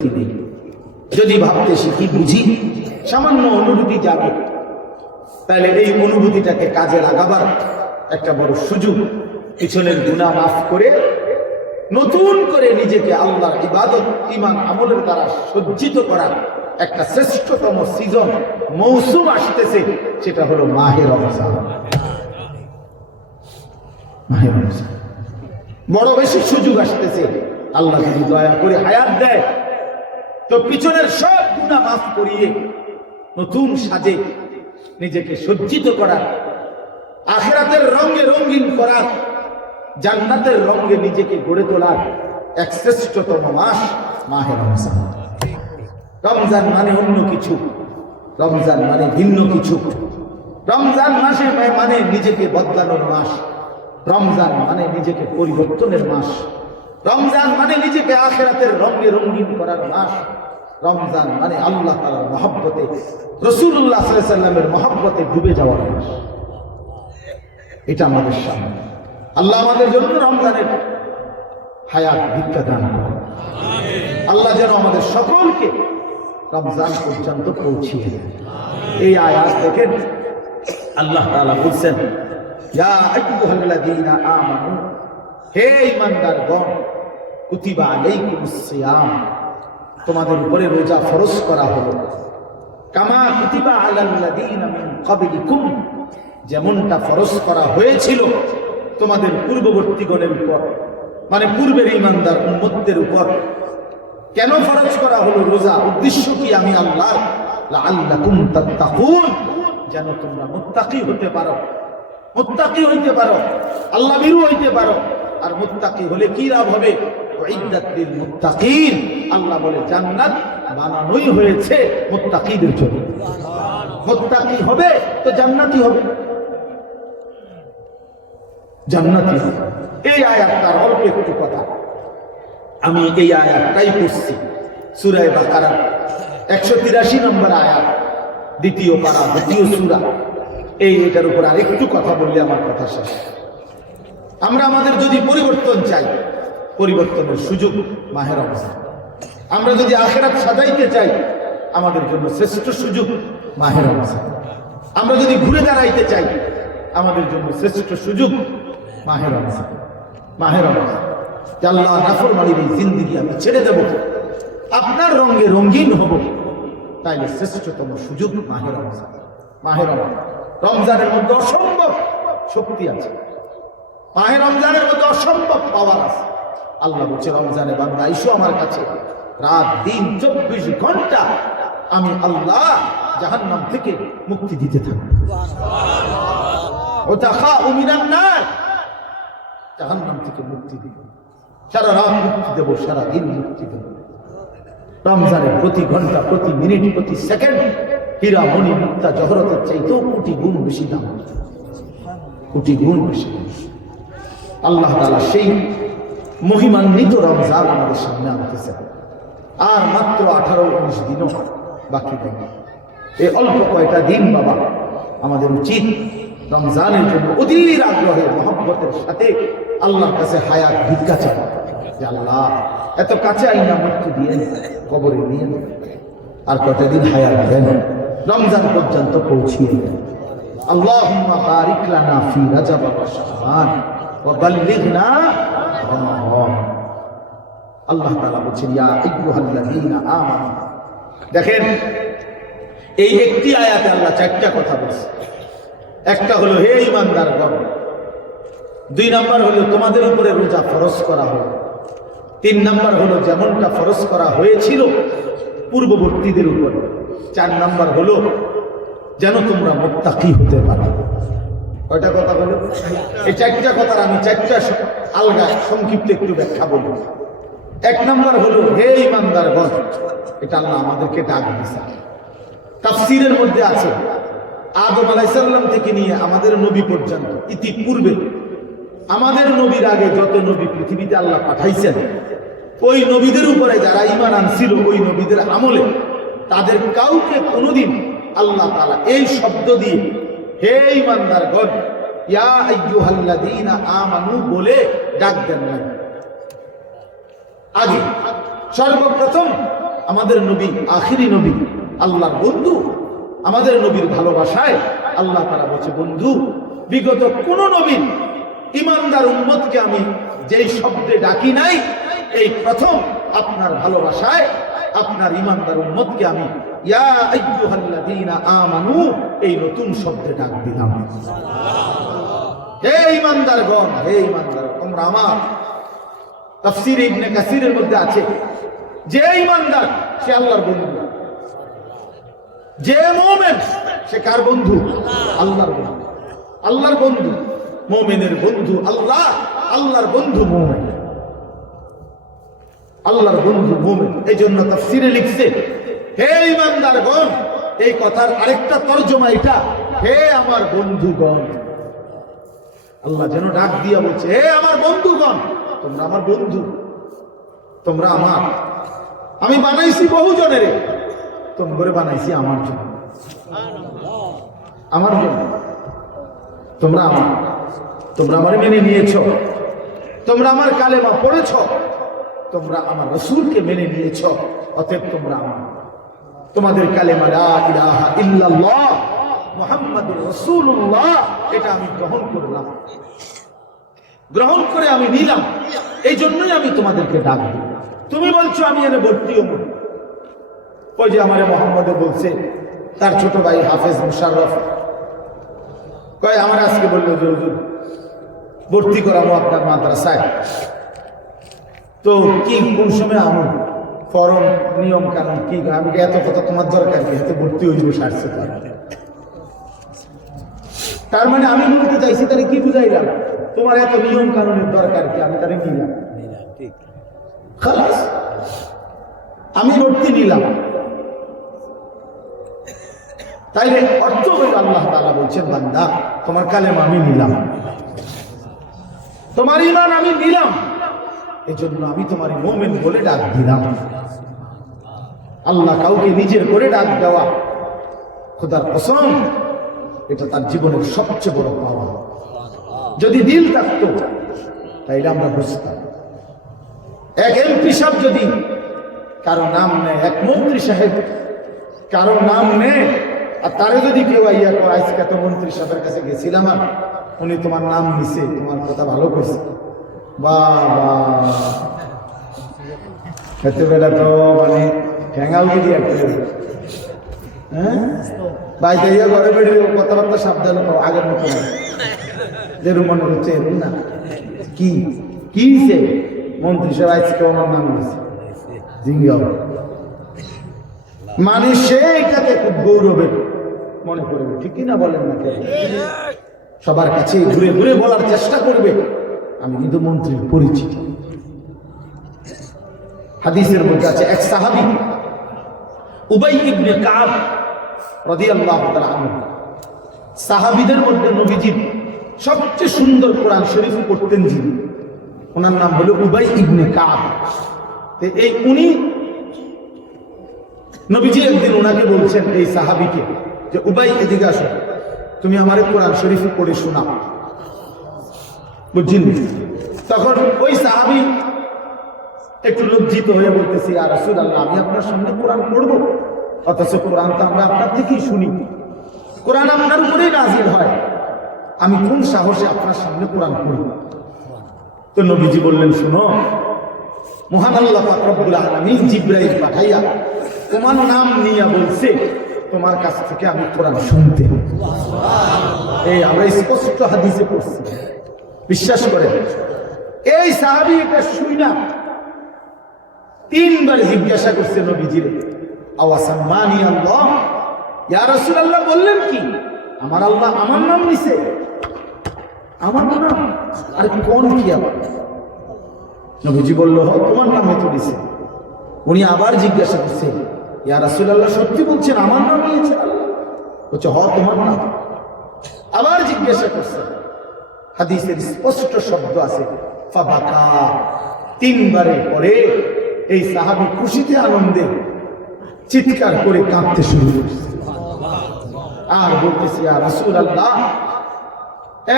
যদি ভাবতে শিখি, বুঝি, সামান্য অনুভূতি জাগে, তাহলে এই অনুভূতিটাকে কাজে লাগাবার একটা বড় সুযোগ। পিছনের গুনাহ মাফ করে নতুন করে নিজেকে আল্লাহর ইবাদত, ঈমান, আমলের দ্বারা সজ্জিত করার একটা শ্রেষ্ঠতম সিজন, মৌসুম আসতেছে, সেটা হলো মাহে রমজান। মাহে রমজান বড় বেশি সুযোগ আসতেছে। আল্লাহ যদি দয়া করে হায়াত দেয় তো পিছনের সব গুনাহ মাফ করিয়ে নতুন সাজে নিজেকে সজ্জিত করার, আখিরাতের রঙে রঙিন করার, জান্নাতের রঙে নিজেকে গড়ে তোলার এক শ্রেষ্ঠতম মাস মাহে রমজান। রমজান মানে অন্য কিছু, রমজান মানে ভিন্ন কিছু। রমজান মাসে মানে নিজেকে বদলানোর মাস, রমজান মানে নিজেকে পরিবর্তনের মাস, রমজান মানে নিজেকে আখিরাতের রঙে রঙিন করার মাস, রমজান মানে আল্লাহ তাআলার মহব্বতে, রাসূলুল্লাহ সাল্লাল্লাহু আলাইহি ওয়াসাল্লামের মহব্বতে ডুবে যাওয়ার মাস। এটা আমাদের সামনে। আল্লাহ আমাদের জন্য রমজানের হায়াত ভিক্ষা দান করেন। আল্লাহ যেন আমাদের সকলকে রমজান পর্যন্ত পৌঁছিয়ে দেন। এই আয়াত দেখেন আল্লাহ তাআলা বলছেন, ইয়া আইয়ুহাল্লাযীনা আমানু, হে ঈমানদারগণ, কুতিবা আলাইকুমুস সিয়াম, তোমাদের উপরে রোজা ফরজ করা হলো, কামা কুতিবা আলাল্লাযীনা মিন ক্বাবলিকুম, যেমনটা ফরজ করা হয়েছিল তোমাদের পূর্ববর্তীগণের উপর, মানে পূর্বের ঈমানদার উম্মতদের উপর। কেন ফরজ করা হলো রোজা? উদ্দেশ্য কি? আমি আল্লাহ, লাআল্লাকুম তাত্তাকুন, যেন তোমরা মুত্তাকি হতে পারো, মুত্তাকি হইতে পারো, আল্লাহ ভীরু হইতে পারো। আর মুত্তাকি হলে কি লাভ হবে? উইদ্দাত লিল মুত্তাকিন, আল্লাহ বলে জান্নাত বানানোই হয়েছে মুত্তাকিদের জন্য। মুত্তাকি হবে তো জান্নাতি হবে, জান্নাতি হবে। এই আয়াতটার অল্প একটু কথা, আমি এই আয়াতটাই পড়ছি সূরা বাকারা 183 নম্বর আয়াত, দ্বিতীয় পারা, দ্বিতীয় সূরা। এটার উপর আরেকটু কথা বললে আমার কথা শেষ। আমরা আমাদের যদি পরিবর্তন চাই, পরিবর্তনের সুযোগ মাহে রমজান। আমরা যদি আখিরাত সাজাইতে চাই, আমাদের জন্য শ্রেষ্ঠ সুযোগ মাহে রমজান। আমরা যদি ঘুরে দাঁড়াইতে চাই, আমাদের জন্য শ্রেষ্ঠ সুযোগ মাহে রমজান। মাহে রমজান, আল্লাহ নাফরমানির এই জিন্দেগি আমি ছেড়ে দেব, আপনার রঙে রঙিন হব, তাইলে শ্রেষ্ঠতম সুযোগ মাহে রমজান। মাহে রমজান, রমজানের মধ্যে অসম্ভব শক্তি আছে, মাহে রমজানের মধ্যে অসম্ভব পাওয়ার আছে। আল্লাহ বলছে, রমজানে বান্দা আইসো আমার কাছে, রাত দিন 24 ঘন্টা আমি আল্লাহ জাহান্নাম থেকে মুক্তি দিতে থাকব। ওয়াতাখাউ মিনান নার, জাহান্নাম থেকে মুক্তি দিব, সারা রাত মুক্তি দেব, সারা দিন মুক্তি দেব। রমজানের প্রতি ঘন্টা, প্রতি মিনিট, প্রতি সেকেন্ড হীরা মণি মুক্তা জহরতের চাইতেও কোটি গুণ বেশি দাম, কোটি গুণ বেশি। আল্লাহ তাআলা সেই মহিমান্বিত রমজান আমাদের সামনে আনতেছে। আর মাত্র 18-19 দিনও বাকি থাকে। এই অল্প কয়টা দিন বাবা, আমাদের উচিত রমজানের জন্য অধীর আগ্রহে, মহব্বতের সাথে আল্লাহর কাছে হায়াত ভিক্ষা চাওয়া, যে আল্লাহ এত কাছে আইনা মৃত্যু দিয়ে কবরে নিয়ে আর কয়টা দিন হায়াত দেন, রমজান পর্যন্ত পৌঁছিয়ে দেন। আল্লাহুম্মা বারিক লানা ফি রাজাব ওয়া শাবান ওয়া বাল্লিগনা রমাদান। আল্লাহ তাআলা বলেন, ইয়া আইয়ুহাল্লাযীনা আমানু। দেখেন এই একটি আয়াতে আল্লাহ চারটা কথা বলছে। একটা হলো, হে ঈমানদারগণ। 2 নাম্বার হলো, তোমাদের উপরে রোজা ফরজ করা হলো। 3 নাম্বার হলো, যেমনটা ফরজ করা হয়েছিল পূর্ববর্তীদের উপর। 4 নাম্বার হলো, যেন তোমরা মুত্তাকি হতে পারো। কয়টা কথা বলো? এই 4টা কথার আমি 4টা আলগা সংক্ষিপ্ত একটু ব্যাখ্যা বলবো। 1 নাম্বার হলো, হে ঈমানদারগণ, এটা আল্লাহ আমাদেরকে ডাক দিয়েছে। তাফসীরের মধ্যে আছে, আদম আলাইহিস সালাম থেকে নিয়ে আমাদের নবী পর্যন্ত, ইতিপূর্বে আমাদের নবীর আগে যত নবী পৃথিবীতে আল্লাহ পাঠাইছেন, ওই নবীদের উপরে যারা ঈমান আনছিল, ওই নবীদের আমলে তাদের কাউকে কোনোদিন আল্লাহ তাআলা এই শব্দ দিয়ে হে ঈমানদারগণ, ইয়া আইয়ুহাল্লাযীনা আমানু বলে ডাক দেন নাই। আগে সর্বপ্রথম আমাদের নবী আখিরি নবী, আল্লাহর বন্ধু। আমাদের নবীর ভালোবাসায় আল্লাহ তাআলা বলছে বন্ধু। বিগত কোন নবীর ইমানদার উম্মতকে আমি যেই শব্দে ডাকি নাই, এই প্রথম আপনার ভালোবাসায় আপনার ইমানদার উম্মতকে আমি ইয়া আইয়ুহাল্লাযীনা আমানু এই নতুন শব্দে ডাক দিলাম। হে ইমানদারগণ, হে ইমানদার, তোমরা আমার। তাফসীর ইবনে কাসিরের মধ্যে আছে যে ইমানদার সে আল্লাহর বন্ধু, যে মুমিন সে কার বন্ধু? আল্লাহর বন্ধু। আল্লাহর বন্ধু, মুমিনের বন্ধু আল্লাহ, আল্লাহর বন্ধু মুমিন, আল্লাহর বন্ধু মুমিন। এই জন্য তাফসীরে লিখছে হে ইমানদারগণ, এই কথার আরেকটা তরজমা এটা, হে আমার বন্ধুগণ। আল্লাহ যেন ডাক দিয়া বলছে হে আমার বন্ধুগণ, তোমরা আমার বন্ধু, তোমরা আমার। আমি বানাইছি বহু জনের, তোমরা বানাইছি আমার জন্য, আমার জন্য। তোমরা আমার, তোমরা আমার মেনে নিয়েছ, তোমরা আমার কালেমা পড়েছ, তোমরা আমার রাসূলকে মেনে নিয়েছ, অতএব তোমরা আমার। তোমাদের কালেমা লা ইলাহা ইল্লাল্লাহ মুহাম্মাদুর রাসূলুল্লাহ এটা আমি গ্রহণ করলাম, গ্রহণ করে আমি নিলাম। এই জন্যই আমি তোমাদেরকে ডাক দিই। তুমি বলছো আমি এনে ভর্তি হব। ওই যে আমারে মোহাম্মদে বলছে তার ছোট ভাই হাফেজ মুশাররফ, কয় আমার আজকে বললো যে হুজুর ভর্তি করাবো আপনার মাদ্রাসায়। তো কি কোন সময় আমু ফরম নিয়ম কানুন কি? আমি এত কথা তোমার দরকার কি? এত ভর্তি হইব সারছে। তার মানে আমি বলতে চাইছি তাহলে কি বুঝাইলাম? তোমার এত নিয়ম কানুনের দরকার কি? আমি তাহলে নিলাম, খালাস, আমি ভর্তি নিলাম। তাইলে অর্থ হইল আল্লাহ তাআলা বলছেন বান্দা তোমার কালেমা আমি নিলাম, তোমার ঈমান আমি নিলাম, এজন্য আমি তোমার মুমিন বলে ডাক দিলাম। আল্লাহ কাউকে নিজের করে ডাক দেওয়া, খোদার কসম, এটা তার জীবনের সবচেয়ে বড় পাওয়া। যদি দিল থাকতো তাইলে আমরা বুঝতাম। এক এমপি সাহেব যদি কারো নাম নেয়, এক মন্ত্রী সাহেব কারো নাম নেয়, আর তারে যদি কেউ আইয়া করে আজকে তো মন্ত্রী সাহেবের কাছে গেছিলাম আর উনি তোমার নাম নিছে, তোমার কথা ভালো কইছে, বাবা এত বেলা তো মানে ঠেঙ্গাল গিয়ে হ্যাঁ বাইতে ইয়া ঘরে বেড়ে কথাবার্তা সাবধানে আগের মতো যেরকম মনে হচ্ছে এরকম না। কি কি মন্ত্রী সাহেব আজকে আমার নাম নিছে জিঙ্গাও, মানে সে এটাকে খুব গৌরবের মনে করবে, ঠিক কিনা বলেন না? সবার কাছে ঘুরে ঘুরে বলার চেষ্টা করবে আমি কিন্তু মন্ত্রীর পরিচিত। হাদিসের মধ্যে আছে এক সাহাবী উবাই ইবনে কাব রাদিয়াল্লাহু তাআলা আনহু, সাহাবীদের মধ্যে নবীজির সবচেয়ে সুন্দর কোরআন শরীফ পড়তেন যিনি, ওনার নাম হলো উবাই ইবনে কাব। এই উনি নবীজি একদিন ওনাকে বলছেন এই সাহাবীকে যে উবাই এদিকে আসো, তুমি আমার কোরআন শরীফ পড়ে শোনাও, বুঝছেন? তখন ওই সাহাবী একটু লজ্জিত হয়ে বলতেছি ইয়া রাসূলুল্লাহ আমি আপনার সামনে কোরআন পড়বো, অথচ কোরআন তো আমরা আপনার থেকেই শুনি, কোরআন আপনার উপরেই নাজিল হয়, আমি কোন সাহসে আপনার সামনে কোরআন পড়ব? তো নবীজি বললেন শোনো, মহান আল্লাহ পাক রব্বুল আলামিন জিবরাইল পাঠাইয়া তোমার নাম নিয়ে বলছে তোমার কাছ থেকে আমি কোরআন শুনতে। এই আমরা স্পষ্ট হাদিসে পড়ছি, বিশ্বাস করেন। এই সাহাবী এটা শুই না তিনবার জিজ্ঞাসা করছে নবীজিরে, আওয়াসাম্মানি আল্লাহ, ইয়া রাসূলুল্লাহ বললেন কি আমার আল্লাহ আমার নাম নিছে? আমার নাম? আর কোন কি আবার? নবীজি বলল তোমার নামে তো দিছে। উনি আবার জিজ্ঞাসা করছে ইয়া রাসূলুল্লাহ সত্যি বলছেন আমার নাম নিয়েছে আল্লাহ? বলছে হ তোমার নাম। আবার জিজ্ঞাসা করছে, হাদিসের স্পষ্ট শব্দ আছে ফাবাকা, তিনবারের পরে এই সাহাবী খুশিতে আনন্দে চিৎকার করে কাঁদতে শুরু করছে আর বলতেছে ইয়া রাসূলুল্লাহ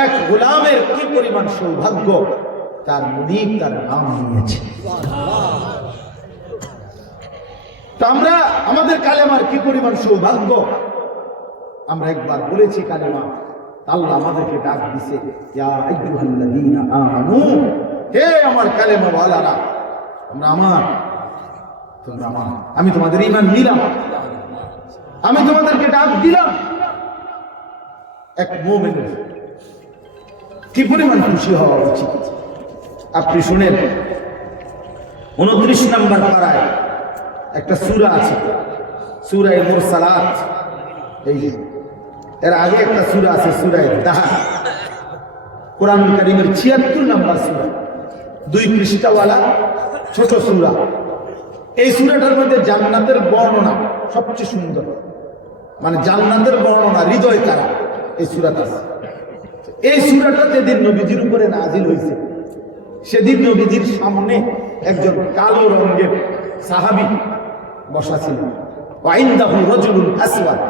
এক গোলামের কি পরিমাণ সৌভাগ্য, তার মুনিব তার নাম নিয়েছে। তো আমরা আমাদের কালেমার কি পরিমাণ সৌভাগ্য, আমরা একবার বলেছি কালেমা, আল্লাহ আমাদেরকে ডাক দিছে, ইয়া আইয়ুহাল্লাযীনা আমানু, হে আমার কালেমা ওয়ালারা, তোমরা আমার, তোমরা আমার, আমি তোমাদের ঈমান নিলাম, আমি তোমাদেরকে ডাক দিলাম। এক মুমিনের কি পরিমাণ খুশি হওয়া উচিত আপনি শুনেন। 29 নম্বর পারায় একটা সূরা আছে, সূরা মুরসালাত। এই এর আগে একটা সূরা আছে, সূরা দাহা, কোরআনুল কারীমের 76 নম্বর সূরা, 2 পৃষ্ঠাওয়ালা ছোট সূরা। এই সূরাটার মধ্যে জান্নাতের বর্ণনা সবচেয়ে সুন্দর, মানে জান্নাতের বর্ণনা হৃদয় কারা এই সূরাটা আছে। এই সূরাটা যেদিন নবীজির উপরে নাজিল হয়েছে, সেদিন নবীজির সামনে একজন কালো রঙের সাহাবী বসা ছিল। ওয়াইন্দাহু রাজুলুন আসওয়াদ,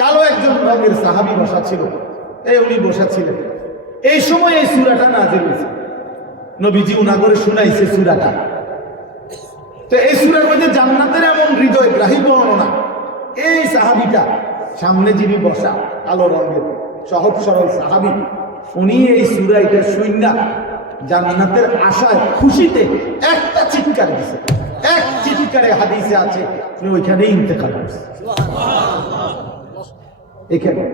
কালো একজন রঙের সাহাবী বসা ছিল, উনি বসা ছিলেন। এই সময় এই সূরাটা নাজিল হয়েছে, নবীজি উনাকে শুনাইছে সূরাটা। তো এই সূরার মধ্যে জান্নাতের এমন হৃদয়গ্রাহী বর্ণনা। এই সাহাবীটা সামনে যিনি বসা কালো রঙের সহজ সরল সাহাবী, উনি এই সূরাটা শুইনা জান্নাতের আশায় খুশিতে একটা চিৎকার দিছে। এক চিৎকারে হাদিসে আছে উনি ওইখানেই ইন্তেকাল করছে। এখানে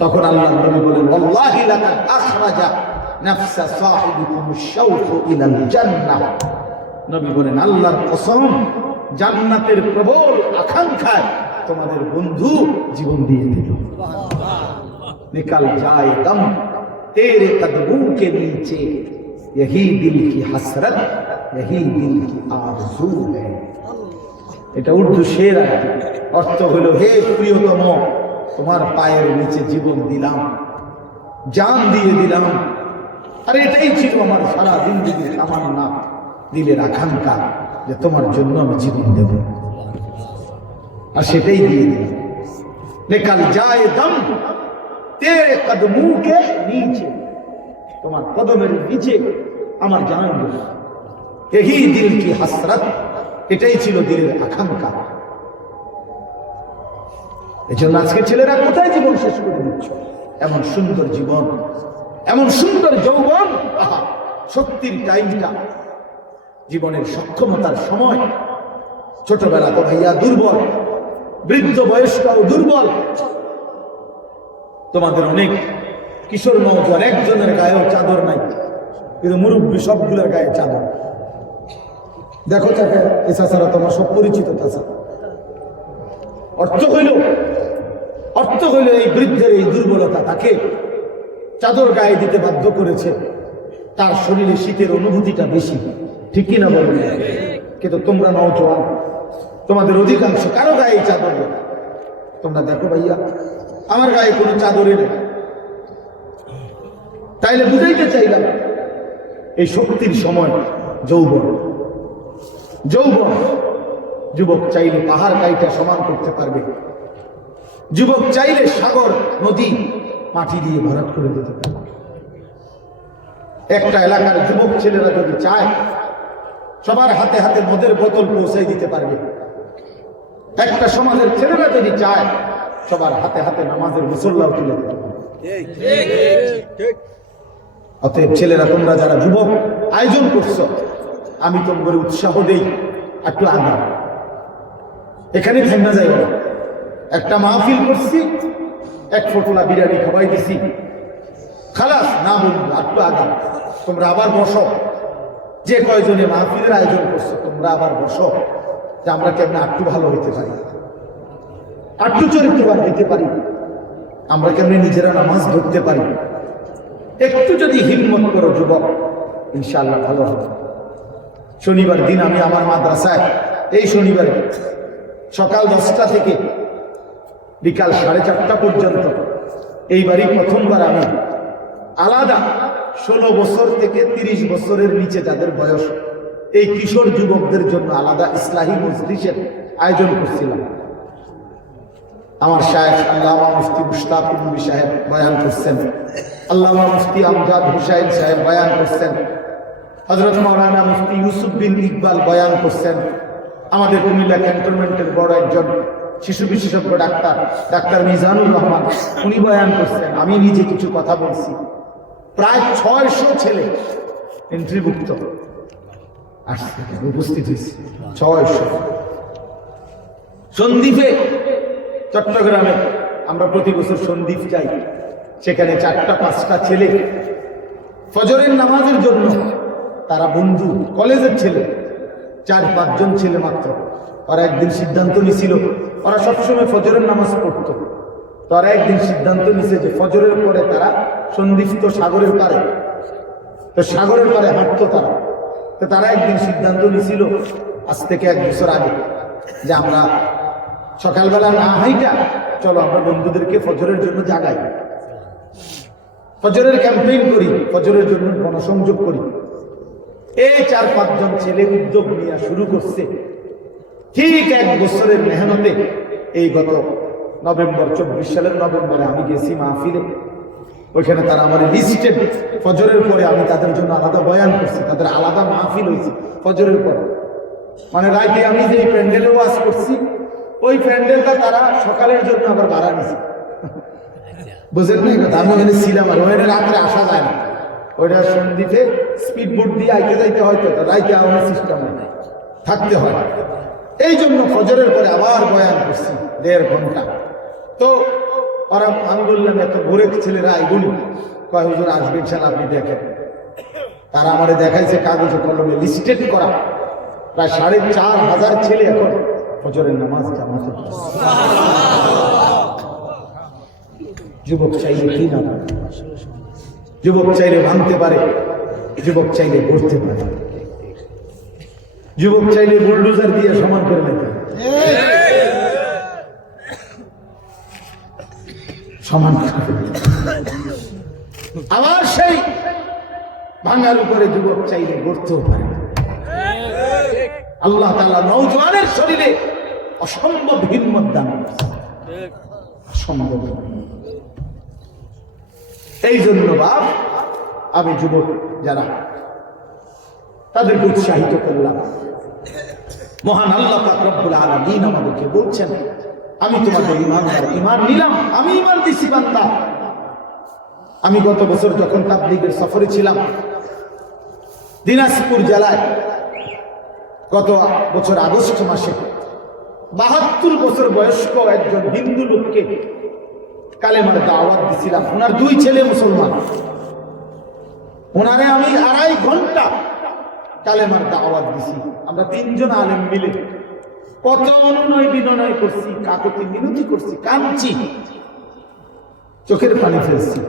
তখন আল্লাহর নবী বলেন, ওয়াল্লাহি লাকাদ আখরাজা নাফসা সাহিবিকুমুশ শাওকু ইলাল জান্নাহ। নবী বলেন, আল্লাহর কসম, জান্নাতের প্রবল আকাঙ্ক্ষায় তোমাদের বন্ধু জীবন দিয়ে দিল। নিকাল যায় দম तेरे कदमों के नीचे, यही दिल की हसरत, यही दिल की आरज़ू है। এটা উর্দু শের, অর্থ হলো, হে প্রিয়তম, তোমার পায়ের নিচে জীবন দিলাম, জান দিয়ে দিলাম, আর এটাই ছিল আমার সারা জিন্দেগির তামান্না, দিলের আকাঙ্ক্ষা, যে তোমার জন্য আমি জীবন দেব, আর সেটাই দিয়ে দিলাম। নিকাল যায় দম तेरे कदमों के नीचे, তোমার কদমের নিচে আমার জান দিল। यही दिल की हसरत, এটাই ছিল দিলের আকাঙ্ক্ষা। এজন্য আজকে ছেলেরা কোথায় জীবন শেষ করে দিচ্ছ? এমন সুন্দর জীবন, এমন সুন্দর যৌবন, আহা, শক্তির টাইমটা, জীবনের সক্ষমতার সময়। ছোটবেলা তো ভাইয়া দুর্বল, বৃদ্ধ বয়সটাও দুর্বল। তোমাদের অনেক কিশোর নওজোয়ান, একজনের গায়েও চাদর নাই, কিন্তু মুরব্বী সবগুলোর গায়ে চাদর। দেখো তাকে, এসা ছাড়া তোমার সব পরিচিত তাছা। অর্থ হইল এই বৃদ্ধের এই দুর্বলতা তাকে চাদর গায়ে দিতে বাধ্য করেছে। তার শরীরে শীতের অনুভূতিটা বেশি, ঠিক কিনা বলবে? কিন্তু তোমরা নওজোয়ান, তোমাদের অধিকাংশ কারো গায়ে চাদর নেই। তোমরা দেখো ভাইয়া, আমার গায়ে কোনো চাদরে নেই। তাইলে বুঝাইতে চাইলাম, এই শক্তির সময় যৌবন। যুবক চাইলে পাহাড় কাইটা সমান করতে পারবে, যুবক চাইলে সাগর নদী মাটি দিয়ে ভরাট করে দিতে পারবে। একটা এলাকার যুবক ছেলেরা যদি চায়, সবার হাতে হাতে মদের বোতল পৌঁছাই দিতে পারবে। একটা সমাজের ছেলেরা যদি চায়, সবার হাতে হাতে নামাজের মুসল্লাও তুলে দিতে পারবে। অতএব ছেলেরা, তোমরা যারা যুবক আয়োজন করছো, আমি তোমাদের উৎসাহ দেই, একটু আগাম, এখানে থেমে যাই না। একটা মাহফিল করছি, এক ফোটলা বিরিয়ানি খাওয়াই দিছি, খালাস না বলবো, একটু আগাম। তোমরা আবার বসো, যে কয়জনে মাহফিলের আয়োজন করছো, তোমরা আবার বসো, যে আমরা কেমন একটু ভালো হইতে পারি, একটু চরিত্রবান হইতে পারি, আমরা কেমনি নিজেরা নামাজ ধরতে পারি। একটু যদি হিম্মত করো যুবক, ইনশাআল্লাহ ভালো হবে। শনিবার দিন আমি আমার মাদ্রাসায়, এই শনিবারে সকাল 10টা থেকে বিকাল 4:30 পর্যন্ত, এইবারই প্রথমবার আমি আলাদা 16 বছর থেকে 30 বছরের নিচে যাদের বয়স, এই কিশোর যুবকদের জন্য আলাদা ইসলাহি মজলিসের আয়োজন করছিলাম। আমার শায়েখ আল্লামা মুফতি মুশতাক নবী সাহেব বয়ান করছেন, আল্লামা মুফতি আমজাদ হুসাইন সাহেব বয়ান করছেন, হযরত মাওলানা মুফতি ইউসুফ বিন ইকবাল বয়ান করছেন, আমাদের কুমিল্লা ক্যান্টনমেন্টের বড় একজন শিশু বিশেষজ্ঞ ডাক্তার মিজানুর রহমান, উনি বয়ান করছেন, আমি নিজে কিছু কথা বলছি। প্রায় 600 ছেলে এন্ট্রিভুক্ত আসছে, উপস্থিত হয়েছে 600। সন্দ্বীপে, চট্টগ্রামে আমরা প্রতি বছর সন্দ্বীপ যাই, সেখানে 4-5টা ছেলে ফজরের নামাজের জন্য, তারা বন্ধু, কলেজের ছেলে, 4-5 জন ছেলে মাত্র। ওরা একদিন সিদ্ধান্ত নিছিল, ওরা সবসময় ফজরের নামাজ পড়তো, তারা একদিন সিদ্ধান্ত নিছে যে ফজরের পরে তারা সন্দ্বীপ তো সাগরের পারে, তো সাগরের পারে হাঁটতো তারা। তো তারা একদিন সিদ্ধান্ত নিছিল আজ থেকে 1 বছর আগে যে আমরা সকালবেলা না হাইটা চলো আমরা বন্ধুদেরকে ফজরের জন্য জাগাই, ফজরের ক্যাম্পেইন করি, ফজরের জন্য গণসংযোগ করি। এই 4-5 জন ছেলে উদ্যোগ নিয়ে শুরু করছে। ঠিক 1 বছরের মেহনতে এই গত নভেম্বর, 24 সালের নভেম্বরে আমি গেছি মাহফিলে, ওইখানে তারা আমার লিস্টেড, ফজরের পরে আমি তাদের জন্য আলাদা বয়ান করছি, তাদের আলাদা মাহফিল হয়েছে ফজরের পরে। মানে রাইতে আমি যে প্যান্ডেলে ওয়াজ করছি, ওই প্যান্ডেলটা তারা সকালের জন্য আবার ভাড়া নিছে। বুঝেন না কথা? আমি ওখানে ছিলাম, আর ওখানে রাত্রে আসা যায় না, ওইটা সন্ধ্যে স্পিড বোট দিয়ে আইতে যাইতে হয়তো, রাইতে আমার সিস্টেম থাকতে হয়। এই জন্য ফজরের পরে আবার বয়ান করছি 1.5 ঘন্টা। তো ওরা, আমি বললাম এত ভোরের ছেলেরা আইগুনি, কয় হুজুর আসবে ইনশাআল্লাহ, আপনি দেখেন। তারা আমারে দেখাইছে কাগজে কলমে লিস্টেড করা প্রায় 4,500 ছেলে এখন ফজরের নামাজ জামাতে। যুবক চাইলে কি না, যুবক চাইলে ভাঙতে পারে, যুবক চাইলে গড়তে পারে, যুবক চাইলে বুলডোজার দিয়ে সমান করে নিতে সমান। আবার সেই ভাঙার উপরে যুবক চাইলে গড়তেও পারে। আল্লাহ তাআলা নওজোয়ানের শরীরে অসম্ভব হিম্মত দান করেছেন, অসম্ভব। এই জন্য বাপ, আমি যুবক যারা, তাদেরকে উৎসাহিত করলাম। মহান আল্লাহ পাক রব্বুল আলামিন আমাদেরকে বলছেন, আমি তোমাদের ঈমান নিলাম, আমি ঈমান দিছি বান্দা। আমি গত বছর যখন তাবলীগের সফরে ছিলাম দিনাজপুর জেলায়, গত বছর আগস্ট মাসে 72 বছর বয়স্ক একজন হিন্দু লোককে কালেমার দাওয়াত দিছিলাম। ওনার 2 ছেলে মুসলমান, ওনারে আমি 2.5 ঘন্টা কালেমার দাওয়াত দিছি। আমরা 3 জন আলেম মিলে কত অনুনয় বিনয় করছি, কাকতি মিনতি করছি, কাঁদছি, চোখের পানি ফেলছি।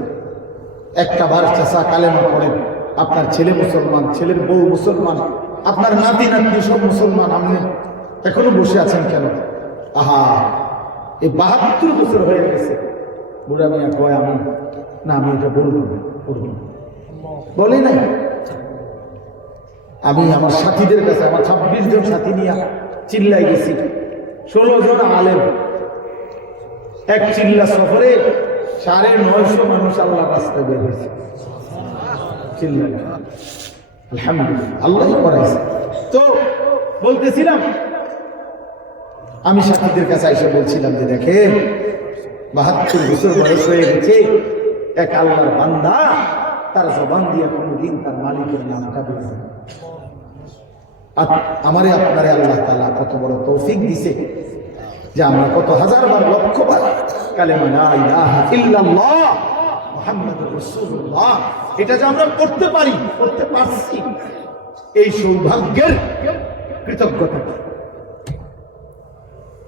একটা বার চাচা কালেমা পড়েন, আপনার ছেলে মুসলমান, ছেলের বউ মুসলমান, আপনার নাতি নাতনি সব মুসলমান, আপনি এখনো বসে আছেন কেন? আহা, এই 72 বছর হয়ে গেছে। বুড়া মিয়া কয়, আমি না, আমি এটা বলবো না, বলে নাই। আমি আমার সাথীদের কাছে, আমার 26 জন সাথী নিয়ে চিল্লাই গেছি, 16 জন আলেম, এক চিল্লা সফরে 950 মানুষ আল্লাহ রাস্তায় বের হয়েছে। চিল্লা, আলহামদুলিল্লাহ, আল্লাহ করাইছে। তো বলতেছিলাম, আমি সাথীদের কাছে এসে বলছিলাম যে দেখেন, 72 বছর বয়স হয়ে গেছে, এক আল্লাহর বান্দা তার জবান দিয়ে কোনদিন তার মালিকের নামটা বলবে না। আমারে আপনারে আল্লাহ তাআলা কত বড় তৌফিক দিছে যে আমরা কত হাজারবার, লক্ষবার কালেমা লা ইলাহা ইল্লাল্লাহ মুহাম্মাদুর রাসূলুল্লাহ এটা যে আমরা পড়তে পারি, পড়তে পারছি, এই সৌভাগ্যের কৃতজ্ঞতা।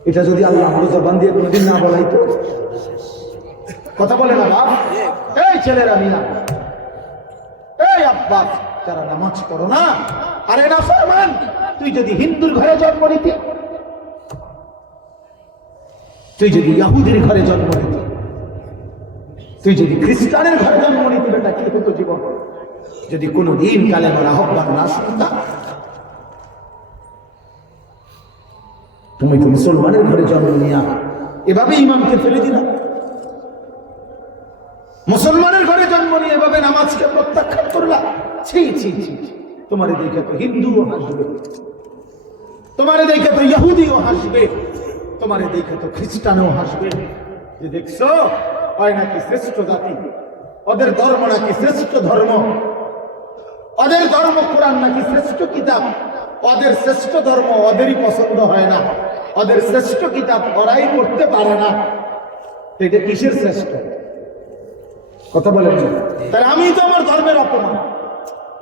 এটা যদি আল্লাহ আমাদের জবান দিয়ে কোনদিন না বলাইতো, কথা বলে না বাপ, এই ছেলেরা মিয়া, এই আব্বা যারা নামাজ পড়ো না, আরে না ফরমান, তুই যদি হিন্দুর ঘরে জন্ম নিতি, তুই যদি ইহুদির ঘরে জন্ম নিতি, তুই যদি খ্রিস্টানের ঘরে জন্ম নিতি, বেটা কি হতো জীবন? যদি কোনদিন কালেমার আহ্বান না শুনতাম। তুমি তো মুসলমানের ঘরে জন্ম নিয়া এভাবে ইমামকে ফেলে দিলা, মুসলমানের ঘরে জন্ম নিয়ে এভাবে নামাজকে প্রত্যাখ্যান করলা। ছি ছি ছি, তোমার দেখে তো হিন্দুও হাসবে। তোমারে দেখে তো ইহুদিও হাসবে, তোমারে দেখে তো খ্রিস্টানও হাসবে, যে দেখছো হয় নাকি শ্রেষ্ঠ জাতি, ওদের ধর্ম নাকি শ্রেষ্ঠ ধর্ম, ওদের ধর্ম কোরআন নাকি শ্রেষ্ঠ কিতাব, ওদের শ্রেষ্ঠ ধর্ম ওদেরই পছন্দ হয় না, ওদের শ্রেষ্ঠ কিতাব ওরাই পড়তে পারে না। এটা কিসের শ্রেষ্ঠ? কথা বলেন না। তাহলে আমি তো আমার ধর্মের অপমান।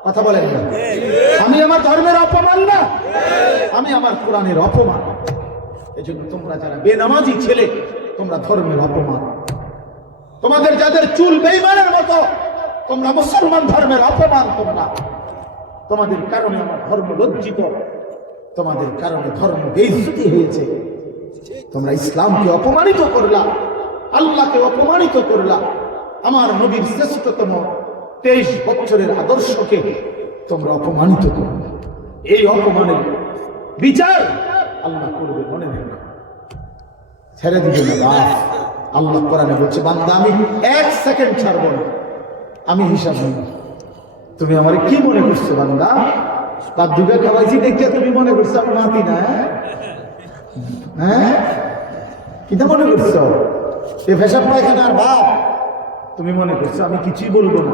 কথা বলেন না। আমি আমার ধর্মের অপমান না, আমি আমার কোরআনের অপমান। এই জন্য তোমরা যারা বেনামাজি ছেলে, তোমরা ধর্মের অপমান। তোমাদের যাদের চুল বেঈমানের মতো, তোমরা মুসলমান ধর্মের অপমান। তোমাদের কারণে আমার ধর্ম লজ্জিত, তোমাদের কারণে ধর্ম বেইজ্জতি হয়েছে। তোমরা ইসলামকে অপমানিত করলা, আল্লাহকে অপমানিত করলা, আমার নবীর শ্রেষ্ঠতম 23 বছরের আদর্শকে তোমরা অপমানিত করলা। এই অপমানের বিচার আল্লাহ করবে, মনে রেখো। ছেড়ে দিবে না বাস। আল্লাহ কোরআনে বলছে, বান্দা আমি 1 সেকেন্ড ছাড়ব না, আমি হিসাব নেব। তুমি আমারে কি মনে করছো বান্দা? বাদ্যুকে খাওয়াইছি দেখে তুমি মনে করছো আমি মাতি না? হ্যাঁ, কিটা মনে করছো? এ পেশাব পায়খানার বাপ তুমি মনে করছো আমি কিছুই বলবো না,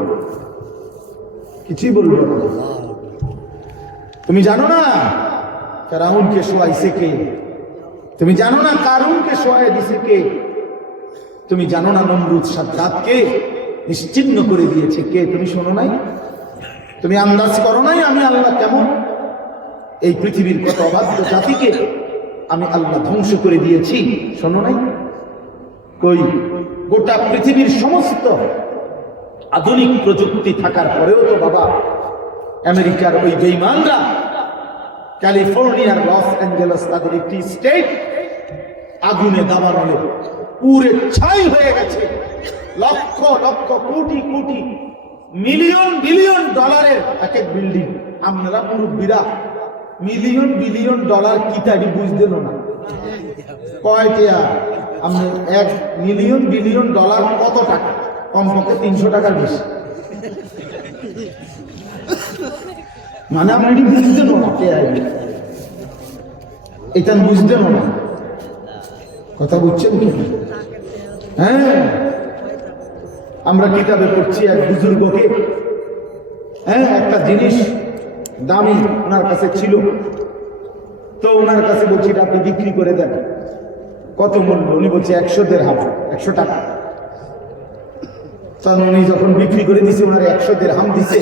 কিছুই বলবো না। তুমি জানো না ফেরাউনকে শোয়াইছে কে? তুমি জানো না কারুনকে শোয়াই দিছে কে? তুমি জানো না নমরুদ সাদ্দাতকে নিশ্চিহ্ন করে দিয়েছে কে? তুমি শোনো নাই? তুমি আন্দাজ করো নাই আমি আল্লাহ কেমন? এই পৃথিবীর কত অবাধ্য জাতিকে আমি আল্লাহ ধ্বংস করে দিয়েছি, শোনো নাই? কই, গোটা পৃথিবীর সমস্ত আধুনিক প্রযুক্তি থাকার পরেও তো বাবা আমেরিকার ওই বেঈমানরা, ক্যালিফোর্নিয়ার লস অ্যাঞ্জেলস তাদের একটি স্টেট আগুনে দাবানলে পুরে ছাই হয়ে গেছে। লক্ষ লক্ষ কোটি কোটি মিলিয়ন বিলিয়ন ডলারের এক এক বিল্ডিং। আপনারা মুরব্বীরা মিলিয়ন বিলিয়ন ডলার কি তাই বুঝতেন না? কয়টা? আপনি 1 মিলিয়ন বিলিয়ন ডলার কত টাকা? কমপক্ষে 300 টাকার বেশি। মানে আপনি বুঝতেন না, এটা বুঝতেন না। কথা বুঝছেন কি? হ্যাঁ, আমরা কিতাবে পড়ছি এক বুজুর্গকে, হ্যাঁ, একটা জিনিস দামি ওনার কাছে ছিল, তো ওনার কাছে বলছি এটা আপনি বিক্রি করে দেন। কত মূল্য? উনি বলছে 100 দিরহাম, 100 টাকা। তখন উনি যখন বিক্রি করে দিছে, ওনার 100 দিরহাম দিছে।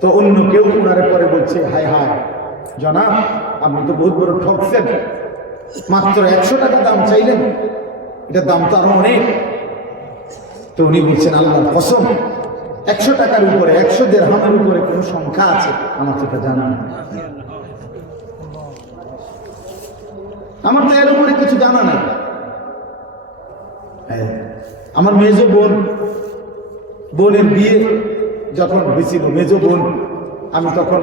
তো অন্য কেউ ওনারে পরে বলছে, হায় হায় জনাব, আপনি তো বহুত বড় ঠকছেন, মাত্র 100 টাকা দাম চাইলেন, এটা দাম তো আরো অনেক। তো উনি বলছেন, আল্লাহর কসম 100 টাকার উপরে, 100 দিরহামের উপরে কোন সংখ্যা আছে আমার তো এটা জানা না, আমার তো এর উপরে কিছু জানা নাই। আমার মেজ বোনের বিয়ে যখন হয়েছিল, মেজ বোন, আমি তখন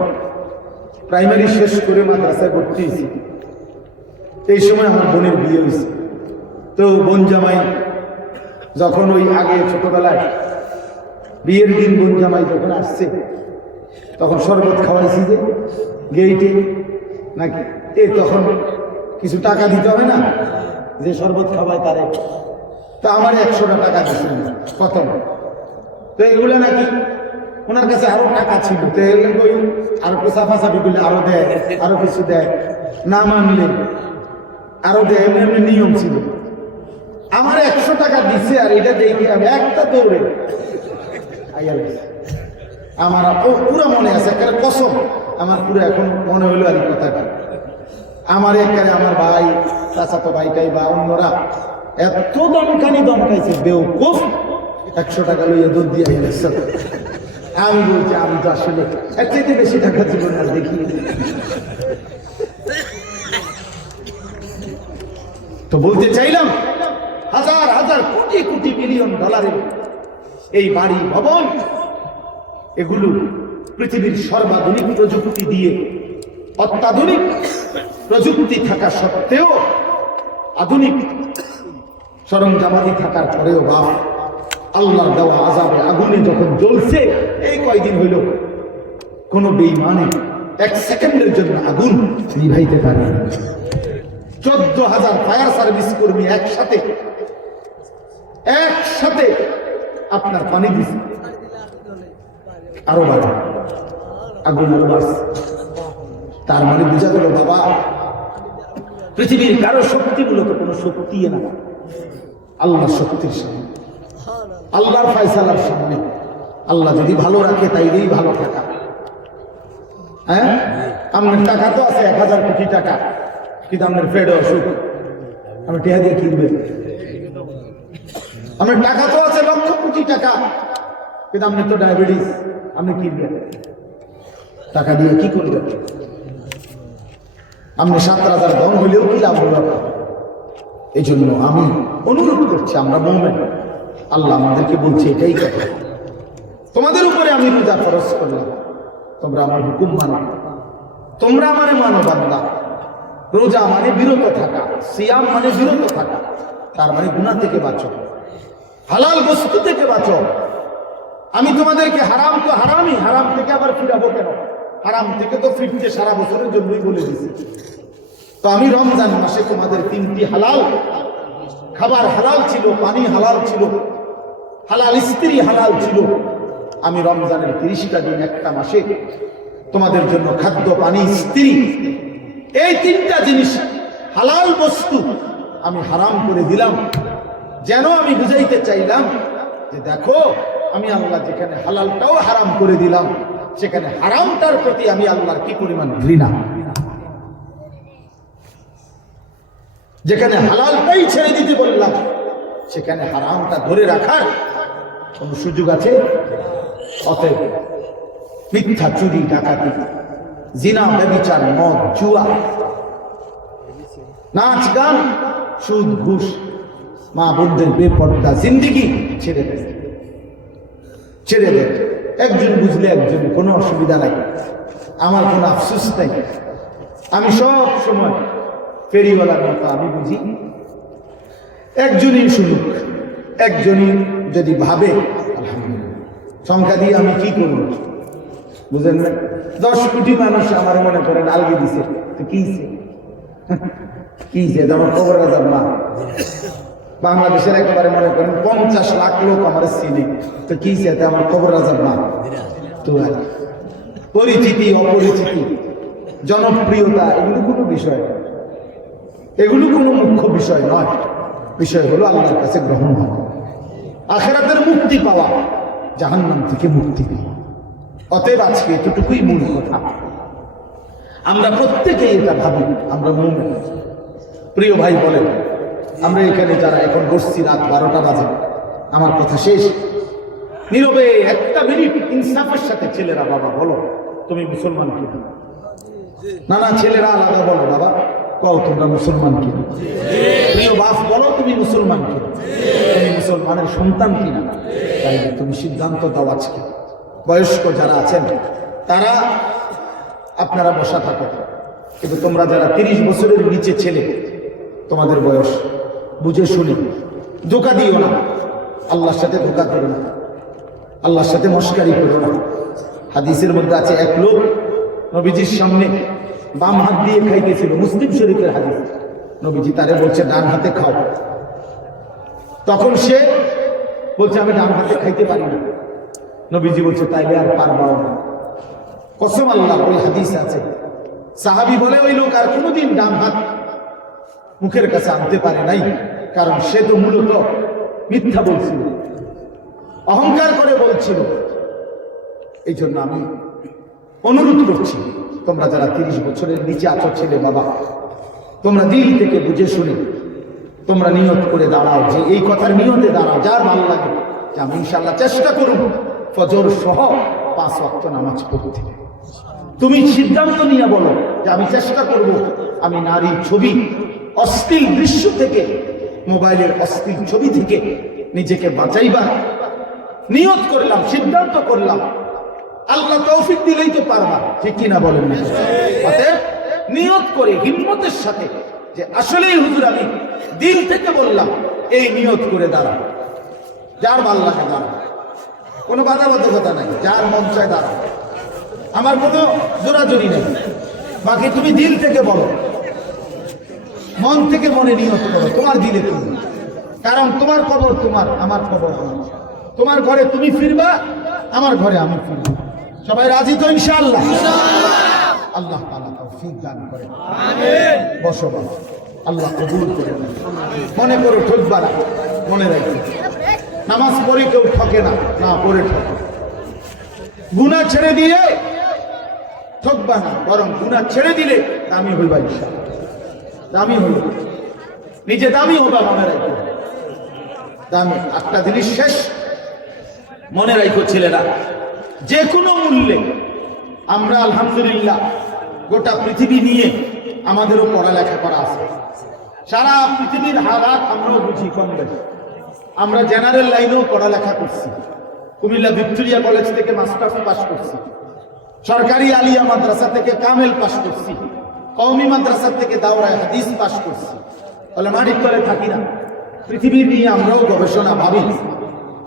প্রাইমারি শেষ করে মাদ্রাসায় ভর্তি হয়েছি। এই সময় আমার বোনের বিয়ে হয়েছে। তো বোন জামাই যখন ওই আগে ছোটবেলায় বিয়ের দিন বোন জামাই যখন আসছে, তখন শরবত খাওয়াইছি যে গেইটে নাকি, তখন কিছু টাকা দিতে হবে না, যে শরবত খাওয়ায় তারে। তো আমার 100 টাকা দিছিল প্রথম। তো এগুলো নাকি ওনার কাছে আরো টাকা ছিল, তো ওই আরো সাফাসাফি করলে আরো দেয়, আরো কিছু দেয়, না মানলে আরো দেয়, এমনি এমনি নিয়ম ছিল। আমার 100 টাকা দিচ্ছে, আর এটা দেখে আমি একটা দৌড়ে আমার পুরো মনে আছে, একটা কসম আমার পুরো এখন মনে হলো আর কথাটা। আমার এখানে আমার ভাই, চাচাতো ভাইটাই বা অন্যরা এত দমকাইছে, বেউকুফ 100 টাকা লইয়া দুধ দিয়ে গেছে। আমি বলছি, আমি তো আসলে এর থেকে বেশি টাকা জীবন আর দেখি। তো বলতে চাইলাম, হাজার হাজার কোটি কোটি মিলিয়ন ডলারের এই বাড়ি ভবন, এগুলো পৃথিবীর সর্বাধুনিক প্রযুক্তি দিয়ে, অত্যাধুনিক প্রযুক্তি থাকা সত্ত্বেও, আধুনিক সরঞ্জামাদি থাকার পরেও বাপ আল্লাহর দেওয়া আযাবে আগুনে যখন জ্বলছে, এই কয়দিন হইল কোন বেঈমানে এক সেকেন্ডের জন্য আগুন নিভাইতে পারে। 14,000 ফায়ার সার্ভিস কর্মী একসাথে আপনার পানি দিচ্ছে, আরো বাড়ে আগুন আরো বাড়ছে। তার মানে বোঝা গেল বাবা, পৃথিবীর কারো শক্তি মূলত কোনো শক্তি না, আল্লাহর শক্তির সামনে, আল্লাহর ফয়সালার সামনে। আল্লাহ যদি ভালো রাখে তাইলেই ভালো থাকা। হ্যাঁ, আপনার টাকা তো আছে 1,000 কোটি টাকা, কিন্তু আপনার পেটে অসুখ, আপনি টেহা দিয়ে কিনবেন। আপনার টাকা তো আছে লক্ষ কোটি টাকা, কিন্তু আপনার তো ডায়াবেটিস, আপনি কিনবেন টাকা দিয়ে কি করবেন? আপনি 7 রাজার দম হইলেও কি লাভ হল? এই জন্য আমি অনুরোধ করছি, আমরা মুমিন, আল্লাহ আমাদেরকে বলছে এটাই কথা, তোমাদের উপরে আমি রোজা ফরজ করলাম, তোমরা আমার হুকুম মানো, তোমরা আমারে মানো বান্দা। রোজা মানে বিরত থাকা, সিয়াম মানে বিরত থাকা, তার মানে গুনাহ থেকে বাঁচো, হালাল বস্তু থেকে বাঁচো। আমি তোমাদেরকে হারাম তো হারামই, হারাম থেকে আবার ফিরাবো কেন? হারাম থেকে তো ফিরতে সারা বছরের জন্যই বলে দিছি। তো আমি রমজান মাসে তোমাদের 3টি হালাল খাবার হালাল ছিল, পানি হালাল ছিল, হালাল স্ত্রী হালাল ছিল। আমি রমজানের 30টা দিন, একটা মাসে তোমাদের জন্য খাদ্য, পানি, স্ত্রী, এই 3টা জিনিস হালাল বস্তু আমি হারাম করে দিলাম। যেন আমি বুঝাইতে চাইলাম যে দেখো, আমি আল্লাহ যেখানে হালালটাও হারাম করে দিলাম, সেখানে হারামটার প্রতি আমি আল্লাহর কি পরিমাণ ঘৃণা। যেখানে হালালটাই ছেড়ে দিতে বললাম, সেখানে হারামটা ধরে রাখার কোন সুযোগ আছে? অতএব মিথ্যা, চুরি, ডাকাতি, জিনা, ব্যভিচার, মদ, জুয়া, নাচ, গান, সুদ, ঘুষ, মা বোনদের বেপর্দা জিন্দেগি ছেড়ে দেয়, ছেড়ে দেয়। একজন বুঝলে একজন, কোনো অসুবিধা নাই, আমার কোনো আফসোস নাই। আমি সব সময় ফেরিওয়ালার মতো আমি বুঝি, একজনই শুনুক, একজনই যদি ভাবে সংখ্যা দিয়ে আমি কি করব, বুঝেন না? 10 কোটি মানুষ আমার মনে করেন আলগি দিছে, তো কি যেমন খবর রাজার মা, বাংলাদেশের একেবারে মনে করেন 50 লাখ লোক আমার চিনি, তো কি চেতে আমার খবর রাজার মা। তো পরিচিতি, অপরিচিতি, জনপ্রিয়তা, এগুলো কোনো বিষয় নয়, এগুলো কোনো মুখ্য বিষয় নয়। বিষয় হলো আল্লাহর কাছে গ্রহণ হওয়া, আখিরাতের মুক্তি পাওয়া, জাহান্নাম থেকে মুক্তি পাওয়া। অতএব আজকে এতটুকুই মূল কথা। আমরা প্রত্যেকেই এটা ভাবি, আমরা মুমিন। প্রিয় ভাই বলেন, আমরা এখানে যারা এখন বসছি, রাত 12টা বাজে, আমার কথা শেষ, নীরবে 1 মিনিট ইনসাফের সাথে ছেলেরা, বাবা বলো তুমি মুসলমান কিনা? না না, ছেলেরা আলাদা বলো, বাবা কও তোমরা মুসলমান কিনা? প্রিয় বাপ বলো তুমি মুসলমান কিনা? তুমি মুসলমানের সন্তান কিনা? তাই তুমি সিদ্ধান্ত দাও আজকে। বয়স্ক যারা আছেন তারা আপনারা বসা থাকো, কিন্তু তোমরা যারা 30 বছরের নিচে ছেলে, তোমাদের বয়স বুঝে শুনি, ধোঁকা দিও না, আল্লাহর সাথে ধোঁকা করো না, আল্লাহর সাথে মস্কারি করো না। হাদিসের মধ্যে আছে, এক লোক নবীজির সামনে বাম হাত দিয়ে খাইতেছিল, মুসলিম শরীফের হাদিস। নবীজি তারে বলছে ডান হাতে খাও, তখন সে বলছে আমি ডান হাতে খাইতে পারি না। নবীজি বলছে তাইলে আর পারবাও না। কসম আল্লাহ, ওই হাদিস আছে। সাহাবী বলে ওই লোক আর কোনোদিন ডান হাত মুখের কাছে আনতে পারে নাই, কারণ সে তো মূলত মিথ্যা বলছিল, অহংকার করে বলছিল। এই জন্য আমি অনুরোধ করছি, তোমরা যারা 30 বছরের নিচে আছো ছেলে বাবা, তোমরা দিল থেকে বুঝে শুনে তোমরা নিয়ত করে দাঁড়াও, যে এই কথার নিয়তে দাঁড়াও, যার ভালো লাগে যে আমি ইনশাআল্লাহ চেষ্টা করব ফজর সহ 5 ওয়াক্ত নামাজ পড়তে। তুমি সিদ্ধান্ত নিয়ে বলো যে আমি চেষ্টা করব, আমি নারীর ছবি, অশ্লীল দৃশ্য থেকে, মোবাইলের অশ্লীল ছবি থেকে নিজেকে বাঁচাইবার নিয়ত করলাম, সিদ্ধান্ত করলাম। আল্লাহ তৌফিক দিলেই তো পারবা, ঠিক কিনা বলেন? অতএব নিয়ত করে হিম্মতের সাথে যে আসলেই হুজুর আমি দিল থেকে বললাম, এই নিয়ত করে দাঁড়া, যার ভাল লাগে দাঁড়া, কোনো বাধাবাধকতা নাই, যার মন চায় দাঁড়া। আমার কোনো জোরাজোরি নেই। বাকি তুমি দিল থেকে বলো, মন থেকে মনে নিয়ত করো, তোমার দিলে তুমি। কারণ তোমার কবর তোমার, আমার কবর আমার। তোমার ঘরে তুমি ফিরবা, আমার ঘরে আমি ফিরব। সবাই রাজি তো ইনশাআল্লাহ? আল্লাহ তাআলা তৌফিক দান করেন। আমিন। বসো বাবা, আল্লাহ কবুল করে নেন। মনে করো ঠকবা না, মনে রাখো নামাজ পড়ে কেউ ঠকে না, না পড়ে ঠকে। গুনাহ ছেড়ে দিয়ে ঠকবা না, বরং গুনাহ ছেড়ে দিলে দামি হইবা ইনশাআল্লাহ। দামি হইবা, নিজে দামি হবা, মনে রাখো দামি। একটা জিনিস শেষ মনে রাখো ছেলেরা, যে কোনো মূল্যে আমরা আলহামদুলিল্লাহ গোটা পৃথিবী নিয়ে আমাদেরও পড়ালেখা করা আছে। সারা পৃথিবীর হালাত আমরাও বুঝি কম বেশি। আমরা জেনারেল লাইনেও পড়ালেখা করছি, কুমিল্লা ভিক্টোরিয়া কলেজ থেকে মাস্টার্স পাস করছি, সরকারি আলিয়া মাদ্রাসা থেকে কামেল পাস করছি, কওমি মাদ্রাসা থেকে দাওরায়ে হাদিস পাস করছি। তাহলে মাটির তলে থাকি না, পৃথিবী নিয়ে আমরাও গবেষণা ভাবি।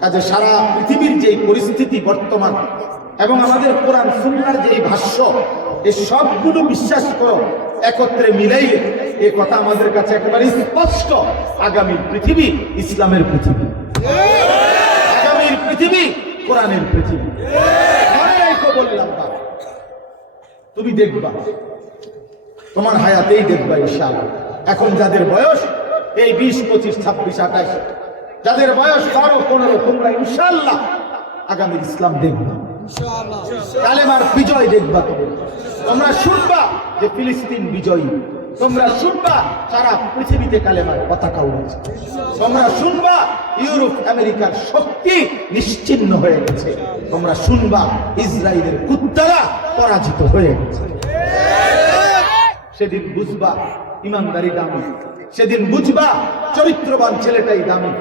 কাজে সারা পৃথিবীর যে পরিস্থিতি বর্তমান এবং আমাদের কোরআন সুন্নাহর যে ভাষ্য, এই সবগুলো বিশ্বাস করো, একত্রে মিলাইলে এই কথা আমাদের কাছে একেবারে স্পষ্ট। আগামী পৃথিবী ইসলামের পৃথিবী, আগামীর পৃথিবী কোরআনের পৃথিবী। বললাম বাবা, তুমি দেখবা, তোমার হায়াতেই দেখবা ইনশাআল্লাহ। এখন যাদের বয়স এই 20, 25, 26, 28, যাদের বয়স 12, 15, তোমরা ইনশাআল্লাহ আগামীর ইসলাম দেখবা, কালেমার বিজয় দেখবা। তোমরা শুনবা যে ফিলিস্তিন বিজয়ী, তোমরা শুনবা সারা পৃথিবীতে কালেমার পতাকা উড়েছে, তোমরা শুনবা ইউরোপ আমেরিকার শক্তি নিশ্চিহ্ন হয়ে গেছে, তোমরা শুনবা ইসরায়েলের কুত্তারা পরাজিত হয়ে গেছে। সেদিন বুঝবা ইমানদারি দামি, সেদিন বুঝবা চরিত্রবান ছেলেটাই দামি।